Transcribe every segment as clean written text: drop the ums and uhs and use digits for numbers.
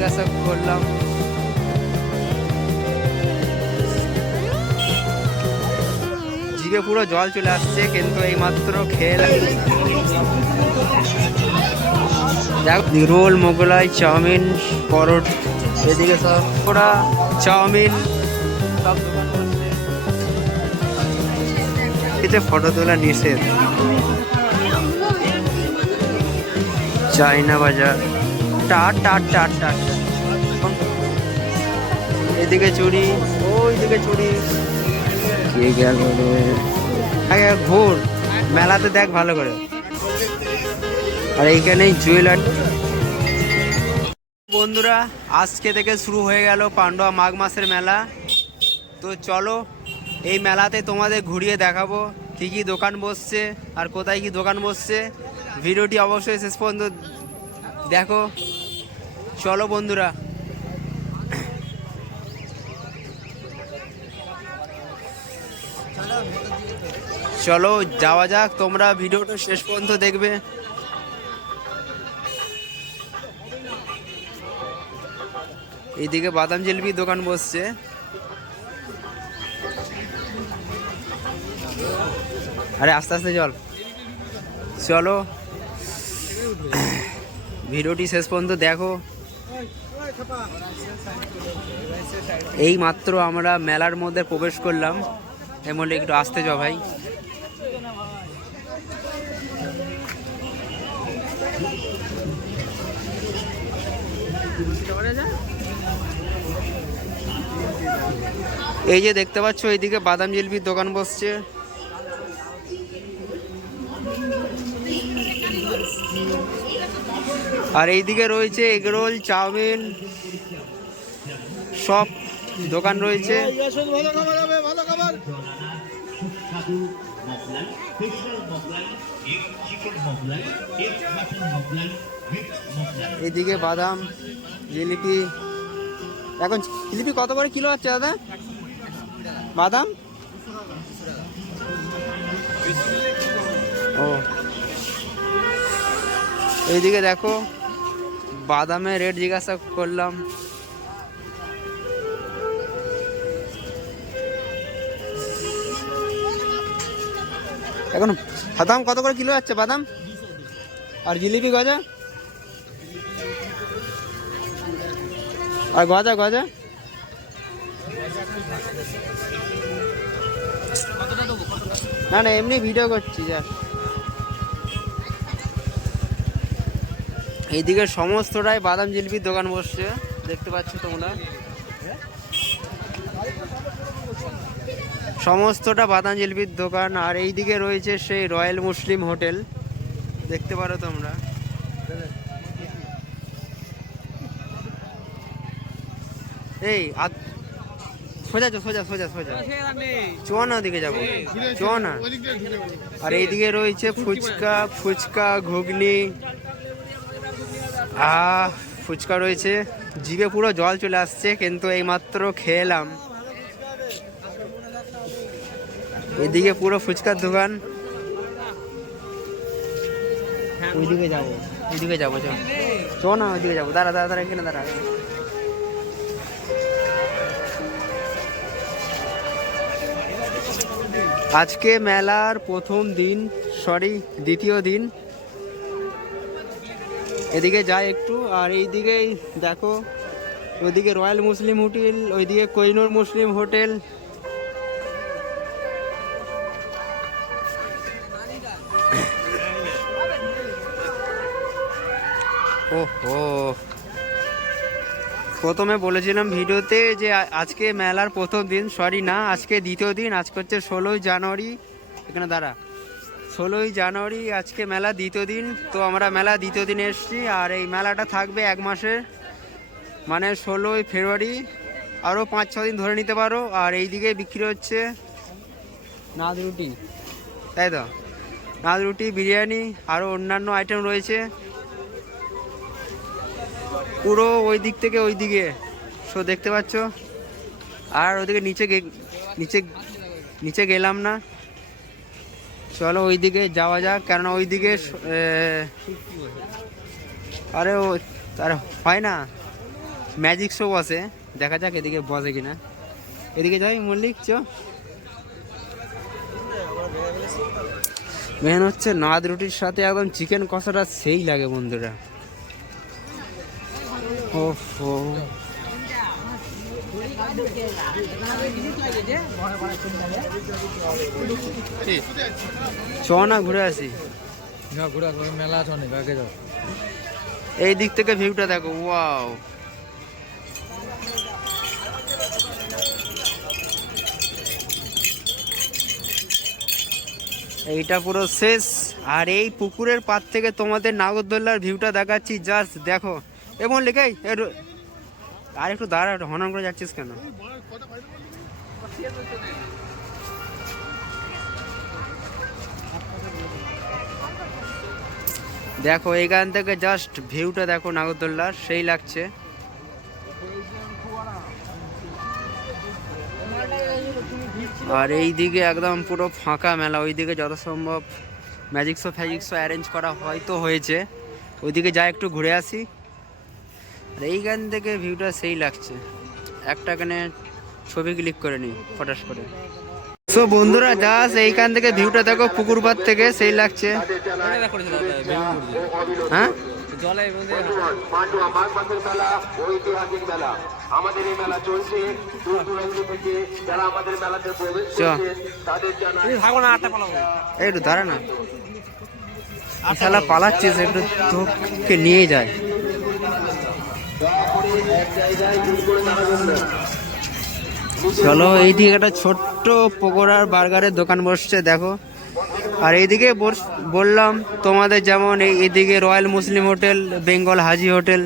জিজ্ঞাসা করলাম। জিভে পুরো জল চলে আসছে, কিন্তু এইমাত্র খেলাম রোল, মোগলাই, চাউমিন, পরোট, এদিকে সব ওরা চাউমিন সব দোকান বসছে। ফটো তোলা নিষেধ। চাইনা বাজার, টাট টাট টাট টাট। এদিকে চুরি, ওইদিকে চুরি। কে গেল রে? ঘোর মেলাতে দেখ ভালো করে। আর এইখানেই জুয়েলারি। বন্ধুরা, আজকে থেকে শুরু হয়ে গেল পান্ডুয়া মাঘ মাসের মেলা। তো চলো এই মেলাতে তোমাদের ঘুরিয়ে দেখাবো কী কী দোকান বসছে আর কোথায় কি দোকান বসছে। ভিডিওটি অবশ্যই শেষ পর্যন্ত দেখো। চলো বন্ধুরা, চলো যাওয়া যাক। তোমরা ভিডিওটা শেষ পর্যন্ত দেখবে। এইদিকে বাদাম জিলিপির দোকান বসছে। আরে আস্তে আস্তে চল। চলো ভিডিওটি শেষ পর্যন্ত দেখো। এই মাত্র আমরা মেলার মধ্যে প্রবেশ করলাম। এমন একটু আসতে যাও ভাই। এই যে দেখতে পাচ্ছ, এইদিকে বাদাম জিলিপির দোকান বসছে। আর এইদিকে রয়েছে এগরোল, চাউমিন, সব দোকান রয়েছে। এদিকে বাদাম জিলিপি। এখন জিলিপি কত করে কিলো হচ্ছে দাদা? বাদাম ও, এইদিকে দেখো বাদামের রেট জিজ্ঞাসা করলাম। এখন বাদাম কত করে কিলো যাচ্ছে বাদাম? আর জিলিপি গজা? আর গজা গজা না না, এমনি ভিডিও করছি যা। এইদিকে সমস্তটাই বাদাম জিলিপির দোকান বসছে, দেখতে পাচ্ছ তোমরা। সমস্তটা বাদাম জিলিপির দোকান। আর এইদিকে রয়েছে সেই রয়্যাল মুসলিম হোটেল, দেখতে পারো তোমরা। এই সোজা সোজা সোজা সোজা চ না, ওদিকে যাবো চ না। আর এইদিকে রয়েছে ফুচকা, ফুচকা ঘুগনি। ফুচকা রয়েছে, জিভে পুরো জল চলে আসছে, কিন্তু এইমাত্র খেলাম। এদিকে পুরো ফুচকার দোকান। ওইদিকে যাবো, ওইদিকে যাবো, চ না, ওইদিকে যাবো। দাঁড়া দাঁড়া দাঁড়া, এখানে দাঁড়া। আজকে মেলার প্রথম দিন, সরি দ্বিতীয় দিন। এদিকে যাই একটু। আর এইদিকেই দেখো, ওইদিকে রয়্যাল মুসলিম হোটেল, ওইদিকে কোহিনুর মুসলিম হোটেল। ওহো, প্রথমে বলেছিলাম ভিডিওতে যে আজকে মেলার প্রথম দিন, সরি না, আজকে দ্বিতীয় দিন। আজকে হচ্ছে 16ই জানুয়ারি। এখানে দাঁড়া, 16ই জানুয়ারি আজকে মেলা দ্বিতীয় দিন। তো আমরা মেলা দ্বিতীয় দিনে এসেছি। আর এই মেলাটা থাকবে 1 মাসের, মানে 16ই ফেব্রুয়ারি, আরও 5-6 দিন ধরে নিতে পারো। আর এই দিকে বিক্রি হচ্ছে নাদ রুটি, তাই তো? নাদ রুটি, বিরিয়ানি, আরও অন্যান্য আইটেম রয়েছে। পুরো ওই দিক থেকে ওই দিকে সো দেখতে পাচ্ছ। আর ওইদিকে নিচে গেলাম না। চলো ওইদিকে যাওয়া যাক, কেননা ওইদিকে আরে ও তার হয় না। ম্যাজিক শো বসে, দেখা যাক এদিকে বসে কিনা। এদিকে যাই মল্লিক চ। মেন হচ্ছে নাদ রুটির সাথে একদম চিকেন কষাটা সেই লাগে বন্ধুরা। ওফো, চ না ঘুরে আসি। মেলা আছে অনেক, আগে যাও। এই দিক থেকে ভিউটা দেখো, ওয়াও। এইটা পুরো শেষ। আর এই পুকুরের পার থেকে তোমাদের নাগরদোল্লার ভিউটা দেখাচ্ছি, জাস্ট দেখো। এবং লেখাই আর একটু দাঁড়া, হনন করে যাচ্ছিস কেন? দেখো এখান থেকে জাস্ট ভিউটা দেখো নাগরদোল্লার, সেই লাগছে। আর এই দিকে একদম পুরো ফাঁকা মেলা। ওইদিকে যত সম্ভব ম্যাজিক শো ফ্যাজিক শো অ্যারেঞ্জ করা হয়তো হয়েছে, ওইদিকে যা একটু ঘুরে আসি। আর এইখান থেকে ভিউটা সেই লাগছে। একটা এখানে ছবি ক্লিক করে নিই ফটাস করে। সো বন্ধুরা জাস্ট এইখান থেকে ভিউটা দেখো, পুকুর পাড় থেকে সেই লাগছে। হ্যাঁ একটু দাঁড়া না, খেলা পালাচ্ছিস, একটু তোকে নিয়ে যায়। চলো এইদিকে একটা ছোট্ট পকোড়ার বার্গারের দোকান বসছে দেখো। আর এইদিকে বললাম তোমাদের, যেমন এইদিকে রয়্যাল মুসলিম হোটেল, বেঙ্গল হাজি হোটেল।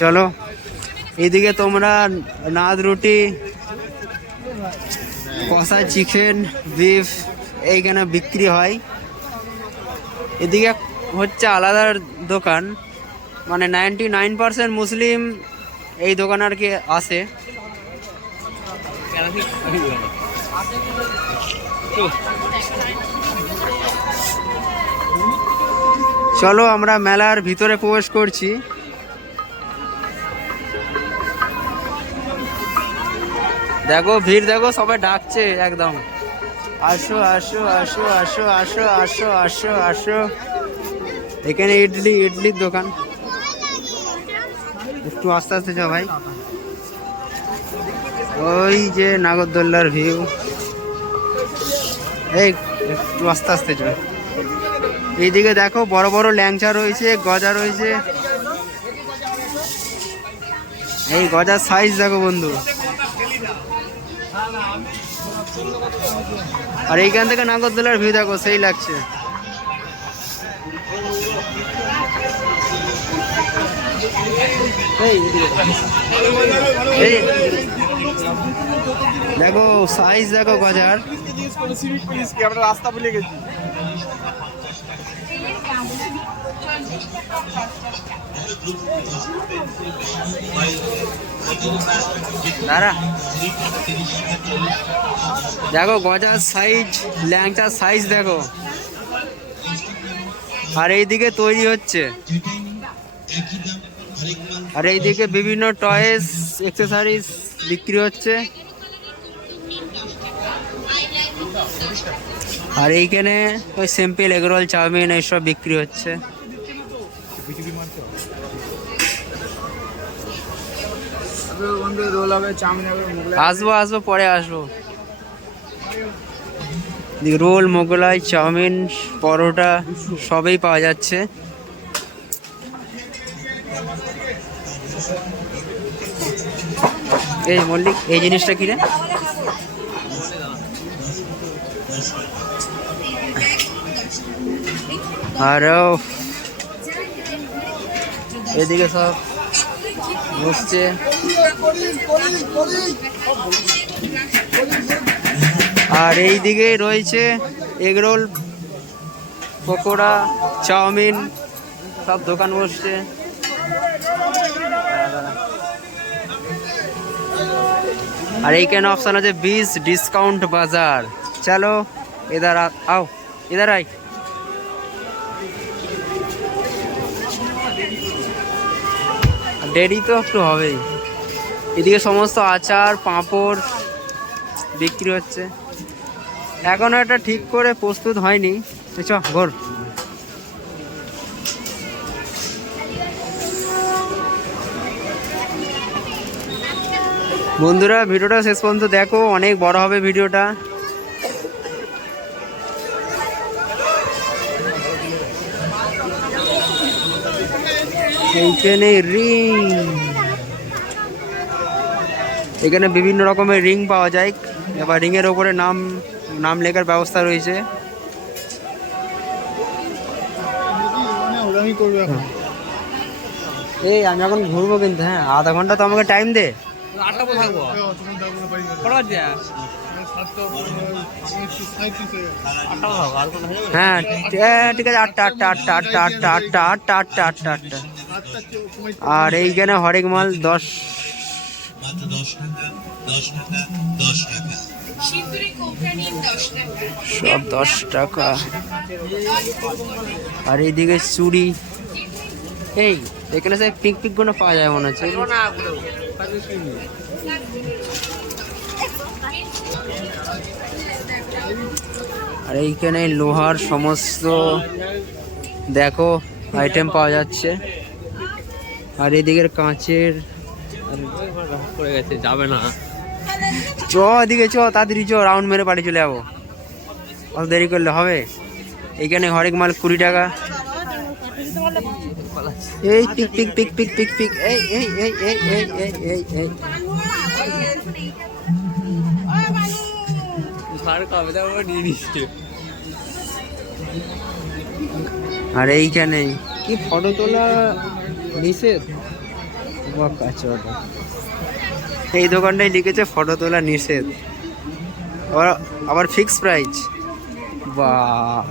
চলো এইদিকে তোমরা নাদ রুটি, কষা চিকেন, বিফ এইখানে বিক্রি হয়। এদিকে হচ্ছে আলাদা দোকান, মানে 99% মুসলিম এই দোকান আর কি আসে। চলো আমরা মেলার ভিতরে প্রবেশ করছি। দেখো ভিড় দেখো, সবাই ডাকছে একদম, আসো আসো আসো আসো আসো আসো আসো আসো। এখানে ইডলির দোকান। একটু আস্তে আস্তে যাও ভাই। ওই যে নাগরদোল্লার ভিউ, এই একটু আস্তে আস্তে যাও। এইদিকে দেখো বড় বড় ল্যাংচা রয়েছে, গজা রয়েছে। এই গজার সাইজ দেখো বন্ধু। আর এইখান থেকে নাগরদোল্লার ভিউ দেখো, সেই লাগছে। দেখো সাইজ দেখো গজার। আমরা রাস্তা ভুলে গেছি। দাঁড়া, দেখো গজার সাইজ, ল্যাংচার সাইজ দেখো। আর এইদিকে তৈরি হচ্ছে। আর এইদিকে বিভিন্ন টয়েস, অ্যাক্সেসরিজ বিক্রি হচ্ছে। আর এইখানে ওই সিম্পল এগরোল, চাউমিন এইসব বিক্রি হচ্ছে। আসবো আসবো, পরে আসবো। রোল, মোগলাই, চাউমিন, পরোটা সবই পাওয়া যাচ্ছে। এই মল্লিক, এই জিনিসটা কি রে? আরো এদিকে সব বসছে। আর এইদিকে রয়েছে এগরোল, পকোড়া, চাউমিন, সব দোকান বসছে। আর এইখানে অপশন আছে 20 ডিসকাউন্ট বাজার। চলো इधर आओ, इधर आई। দেরি তো একটু হবেই। এদিকে সমস্ত আচার পাঁপড় বিক্রি হচ্ছে, এখনো এটা ঠিক করে প্রস্তুত হয়নি। চ ঘোর। বন্ধুরা ভিডিওটা শেষ পর্যন্ত দেখো, অনেক বড় হবে ভিডিওটা। এইখানে রিং, এখানে বিভিন্ন রকমের রিং পাওয়া যায়। এবার রিংয়ের ওপরে নাম লেখার ব্যবস্থা রয়েছে। এই আমি এখন ঘুরবো কিন্তু, হ্যাঁ আধা ঘন্টা তো আমাকে টাইম দে। হ্যাঁ ঠিক আছে, আটটা। আর এইখানে হরেক মাল 10 সব 10 টাকা। আর এইদিকে চুড়ি, এই এখানে সব পিক গুলো পাওয়া যায় মনে হচ্ছে। আর এইখানে লোহার সমস্ত দেখো আইটেম পাওয়া যাচ্ছে। আর এদিকের কাঁচের পড়ে গেছে, যাবে না। চ এদিকে চ, তাড়াতাড়ি চ, রাউন্ড মেরে বাড়ি চলে যাবো, অত দেরি করলে হবে। এইখানে হরেক মাল 20 টাকা। এই পিক এই আর এইখানে কি ফটো তোলা নিষেধ। এই দোকানটাই লিখেছে ফটো তোলা নিষেধ, আবার ফিক্স প্রাইস। বাহ,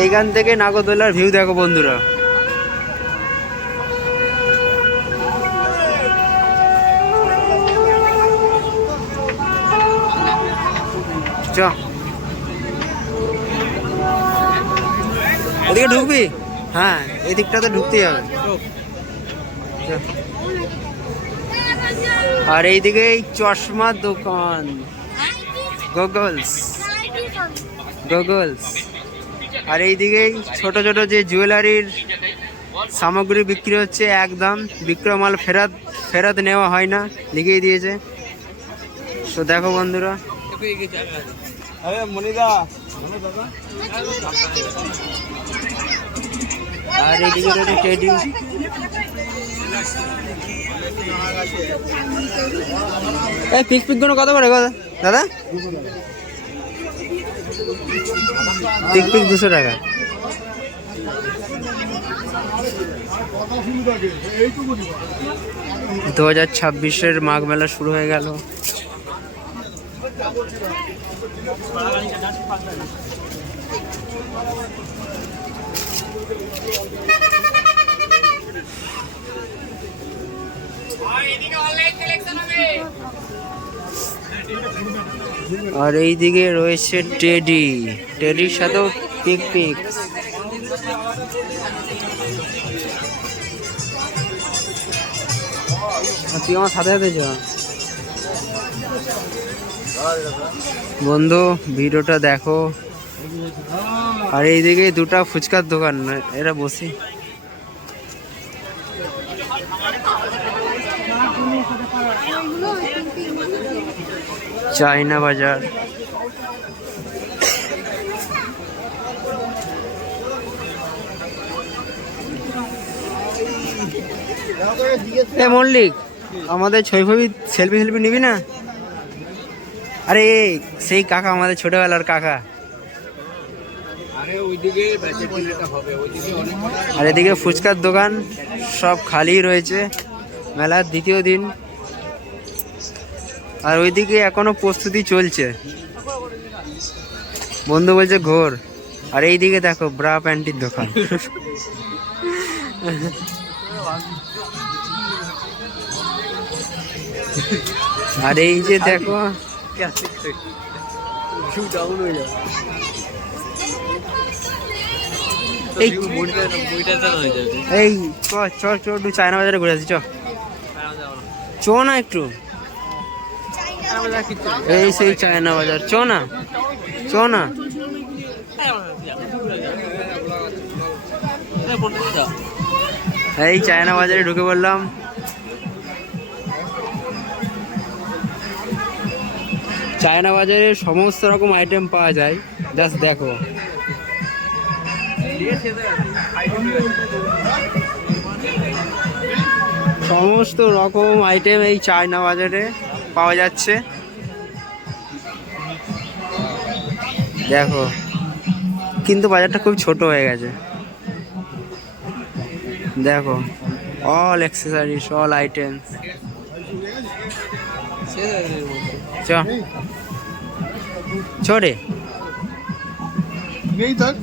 এইখান থেকে নাগরদোলার ভিউ দেখো বন্ধুরা। চ এদিকে ঢুকবি? হ্যাঁ এই দিকটাতে ঢুকতেই হবে। আর এইদিকে এই চশমার দোকান, গগলস। আর এইদিকে ছোট ছোট যে জুয়েলারির সামগ্রী বিক্রি হচ্ছে, একদম বিক্রয় মাল ফেরত নেওয়া হয় না, লিখিয়ে দিয়েছে। তো দেখো বন্ধুরা, আর এইদিকে রয়েছে টেডি। এই পিক গুলো কত করে দাদা? পিক 200 টাকা। 2026-এর মাঘ মেলা শুরু হয়ে গেল। আর এইদিকে রয়েছে টেডির সাথেও পিক। তুই আমার সাথে চ বন্ধু, ভিডিওটা দেখো। আর এইদিকে 2টা ফুচকার দোকান, এরা বসি। চায়না বাজার। এ মল্লিক, আমাদের ছবি সেলফি নিবি না? আরে সেই কাকা, আমাদের ছোটবেলার কাকা। আর এদিকে ফুচকার দোকান সব খালি রয়েছে, মেলার 2য় দিন। আর ওইদিকে এখনো প্রস্তুতি চলছে, বন্ধু বলছে ঘোর। আর এইদিকে দেখো ব্রা প্যান্টির দোকান। আর এই যে দেখো, এই এই চ চ চ একটু চায়না বাজারে ঘুরে আসি চ চ না একটু এই সেই চায়না বাজার চ না চ না এই চায়না বাজারে ঢুকে পড়লাম। চায়না বাজারে সমস্ত রকম আইটেম পাওয়া যায়, জাস্ট দেখো। সমস্ত রকম আইটেম এই চায়না বাজারে পাওয়া যাচ্ছে, দেখো। কিন্তু বাজারটা খুব ছোট হয়ে গেছে, দেখো। All accessories, all items. ছোড়ে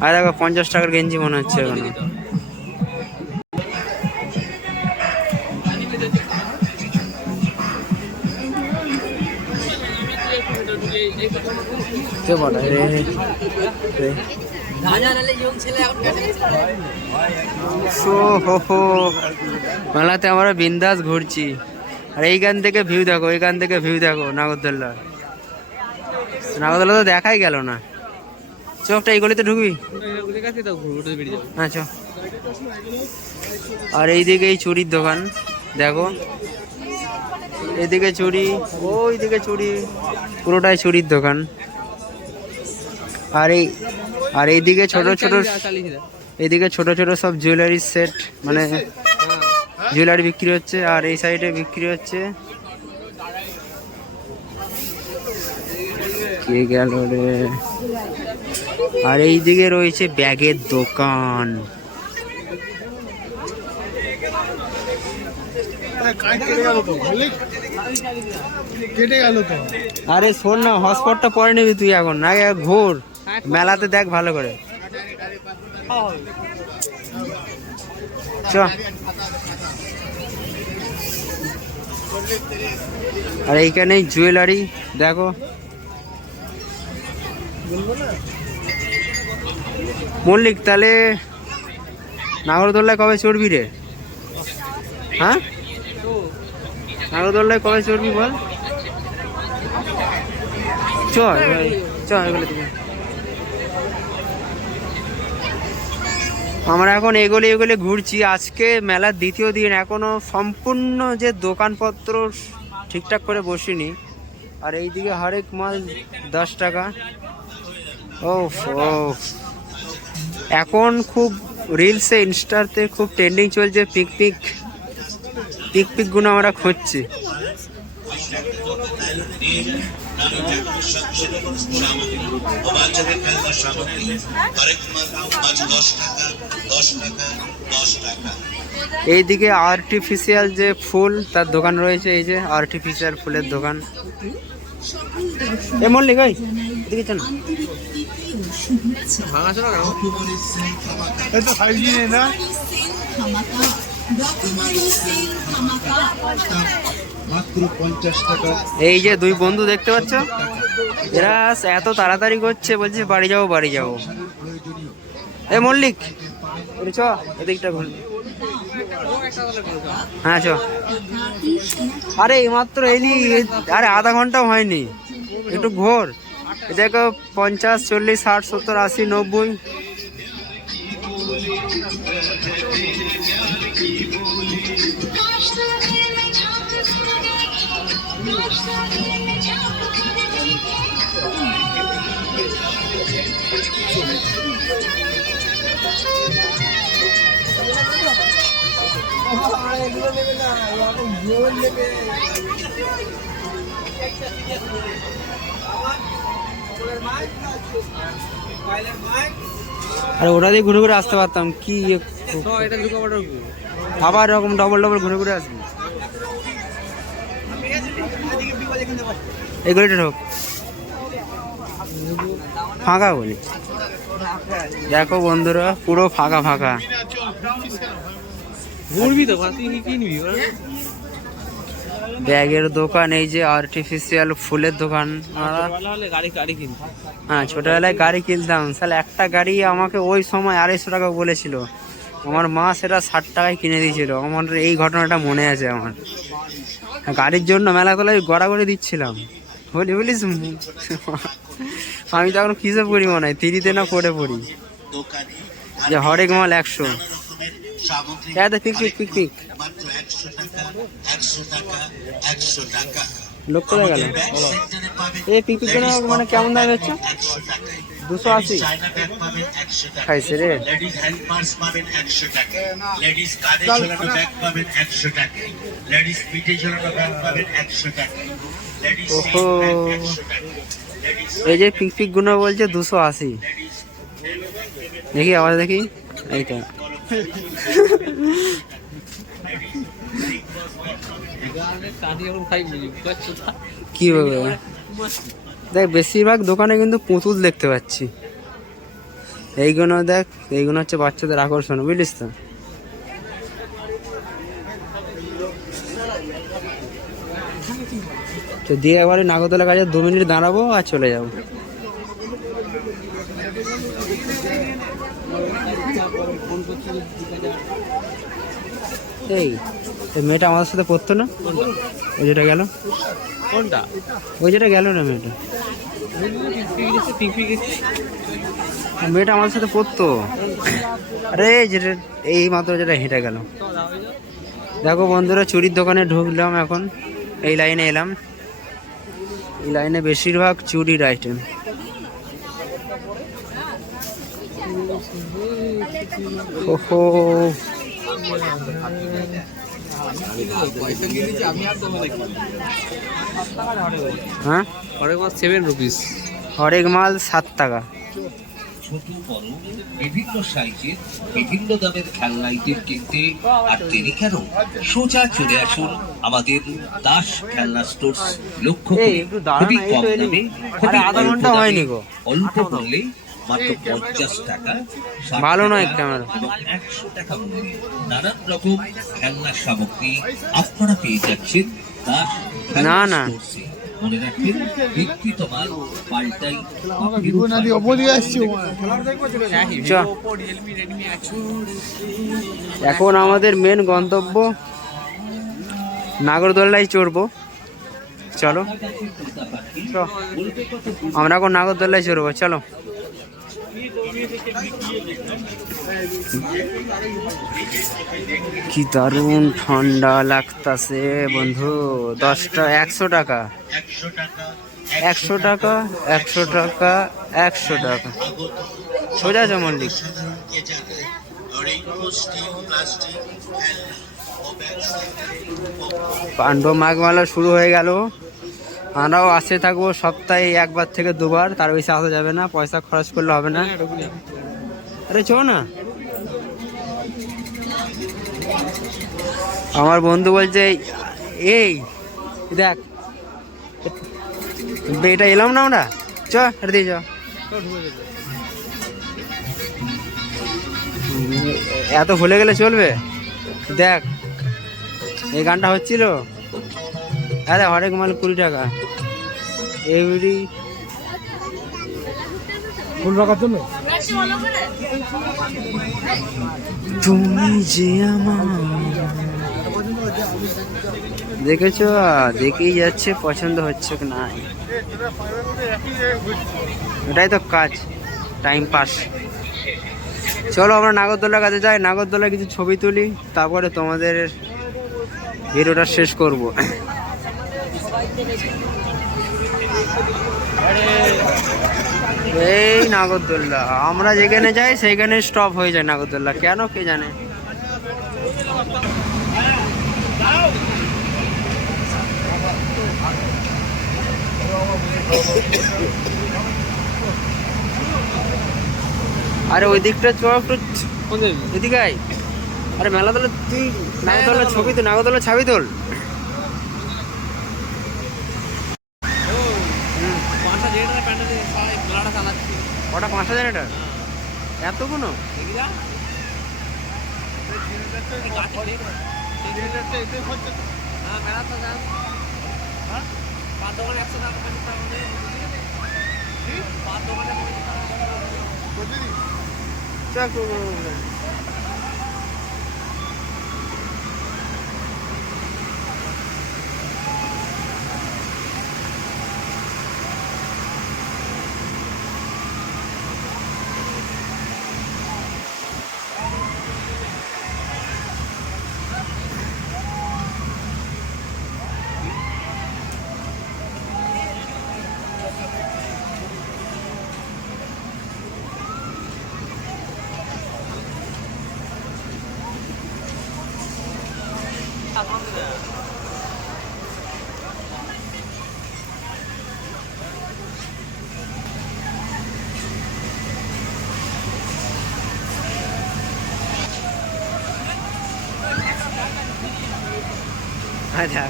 আর দেখো 50 টাকার গেঞ্জি মনে হচ্ছে ওখানে। মেলাতে আমরা বিন্দাস ঘুরছি, আর এইখান থেকে ভিউ দেখো, এইখান থেকে ভিউ দেখো নাগরদোল্লা। নাগরদোল্লা তো দেখাই গেল না। চোখটা এই গলিতে ঢুকবি, হ্যাঁ চ। আর এইদিকে এই চুড়ির দোকান দেখো, এদিকে চুড়ি, ওইদিকে চুড়ি, পুরোটাই চুড়ির দোকান। আর এইদিকে ছোট ছোট, এইদিকে ছোট ছোট সব জুয়েলারি সেট, মানে জুয়েলারি বিক্রি হচ্ছে। আর এই সাইডে বিক্রি হচ্ছে, কে গেল রে। আর এইদিকে রয়েছে ব্যাগের দোকান। আরে শোন না, হটস্পটটা পরে নিবি তুই, এখন না ঘোর মেলাতে দেখ ভালো করে। চ। আর এইখানে জুয়েলারি দেখো। মল্লিক, তাহলে নাগরদোল্লায় কবে চড়বি রে? হ্যাঁ, নাগরদোল্লায় কবে চড়বি বল? চ চ, এগুলো দিকে আমরা এখন এগুলি এগুলি ঘুরছি। আজকে মেলার দ্বিতীয় দিন, এখনো সম্পূর্ণ যে দোকানপত্র ঠিকঠাক করে বসিনি। আর এইদিকে হরেক মাল 10 টাকা। ও এখন খুব রিলসে, ইনস্টাতে খুব ট্রেন্ডিং চলছে পিক গুলো আমরা খুঁজছি। এইদিকে আর্টিফিশিয়াল যে ফুল, তার দোকান রয়েছে। এই যে আর্টিফিশিয়াল ফুলের দোকান। এ মল্লিক, ওই এদিকে চল। এই যে দুই বন্ধু দেখতে পাচ্ছ, এরা এত তাড়াতাড়ি করছে, বলছে বাড়ি যাবো বাড়ি যাবো। এ মল্লিক, চ এদিকটা ঘুর। হ্যাঁ চ। আরে এইমাত্র এলি, আরে আধা ঘন্টাও হয়নি, একটু ঘোর। দেখো 50, 40, 60, 70, 80, 90। আরে ওটা দিয়ে ঘুরে ঘুরে আসতে পারতাম কি, আবার এরকম ডবল ঘুরে ঘুরে আসবি। এগুলোটা ঢোক, ফাঁকা বলি। দেখো বন্ধুরা, পুরো ফাঁকা ফাঁকা। ঘুরবি তো, ব্যাগের দোকান, এই যে আর্টিফিশিয়াল ফুলের দোকান। হ্যাঁ, ছোটবেলায় গাড়ি কিনতাম, তাহলে একটা গাড়ি আমাকে ওই সময় 250 টাকা বলেছিল, আমার মা সেটা 60 টাকায় কিনে দিয়েছিল। আমার এই ঘটনাটা মনে আছে আমার। গাড়ির জন্য মেলাতলায় গড়াগড়ি দিচ্ছিলাম, বলিস আমি তখন কিসে পড়ি মনে হয়, তিরিতে না পড়ে পড়ি, যে হরেক মাল 100। পিক পিক পিক পিক লোক কোথায় গেল? এই পিক পিক মানে কেমন দাম হচ্ছে? 280 খাইছে রে। ওহো, এই যে পিক পিক গুলো বলছে 280। দেখি আওয়াজ দেখি, এইটা কি হবে দেখ, বেশিরভাগ দোকানে কিন্তু পুতুল দেখতে পাচ্ছি। এইগুলো দেখ, এইগুলো হচ্ছে বাচ্চাদের আকর্ষণ, বুঝলিস তো। তো দিয়ে একবারে নাগরদোলা কাছে 2 মিনিট দাঁড়াবো আর চলে যাবো। এই মেয়েটা আমাদের সাথে পড়তো না, ওই যেটা গেল, কোনটা? ওই যেটা গেল না মেয়েটা, মেয়েটা আমাদের সাথে পড়তো। আরে যেটা এই মাত্র যেটা হেঁটে গেল। দেখো বন্ধুরা, চুরির দোকানে ঢুকলাম এখন, এই লাইনে এলাম। এই লাইনে বেশিরভাগ চুরির আইটেম। ওহো, হ্যাঁ, হরেক মাল 7 রুপিস। হরেক মাল 7 টাকা। ছোট বড় বিভিন্ন সাইজের বিভিন্ন দামের খেলনা আইটেম কিনতে আর দেরি কেন, সোজা চলে আসুন আমাদের দাস খেলনা স্টোর্স। লক্ষ্য এই একটু দাঁড়ান, খুবই এই কম তো এলি। দামে, আরে আধা ঘন্টা হয়নি গো, অল্প মূল্যে মাত্র 50 টাকা, 60 ভালো নয় টাকা ক্যামেরা। এবং 100 টাকা মূল্যে নানান রকম খেলনার সামগ্রী আপনারা পেয়ে যাচ্ছেন দাস খেলনা না, না। স্টোর্সে। মনে রাখবেন, বিক্রিত মাল পাল্টাই চ। এখন আমাদের মেন গন্তব্য নাগরদোলায় চড়বো, চলো। চ। আমরা এখন নাগরদোলায় চড়বো, চলো। কি দারুণ ঠান্ডা লাগতাছে বন্ধু। 100 টাকা, 100 টাকা, 100 টাকা, 100 টাকা, সোজা মল্লিক। পাণ্ডব মাঘমেলা শুরু হয়ে গেল। আমরাও আসতে থাকবো সপ্তাহে 1 থেকে 2 বার, তার বেশি আসা যাবে না, পয়সা খরচ করলে হবে না। আরে চো না, আমার বন্ধু বলছে এই দেখ, এটা এলাম না আমরা, চ এটা দিয়ে চ। এত ভুলে গেলে চলবে? দেখ, এই গানটা হচ্ছিল, আরে হরেক মাল 20 টাকা। এভরি ফুল রাখার জন্য তুমি যে আমার, দেখেছো, দেখেই যাচ্ছে পছন্দ হচ্ছে কি না, এটাই তো কাজ, টাইম পাস। চলো আমরা নাগরদোলার কাছে যাই, নাগরদোলায় কিছু ছবি তুলি, তারপরে তোমাদের ভিডিওটা শেষ করব। এই নাগরদোলা, আমরা যেখানে যাই সেইখানে স্টপ হয়ে যায় নাগরদোলা, কেন কে জানে। আরে ওই দিকটা চ একটু, এদিকে আয়। আরে মেলাতলা, তুই নাগরদোলার ছবি তো, নাগরদোলার ছবি তোল। ওটা 5000 এটা, এতগুলো? মেলা তো আচ্ছা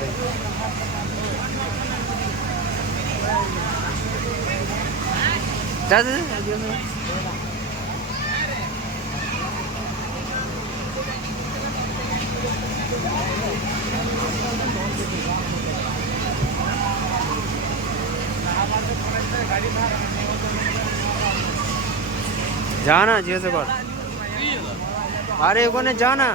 যা যা যা না জিজ্ঞাসা কর আরে ওখানে যা না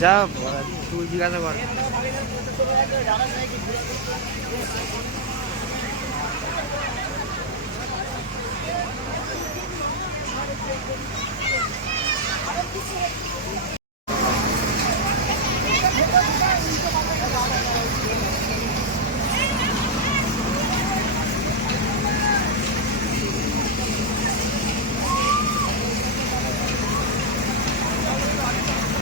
যা তুই জিজ্ঞাসা কর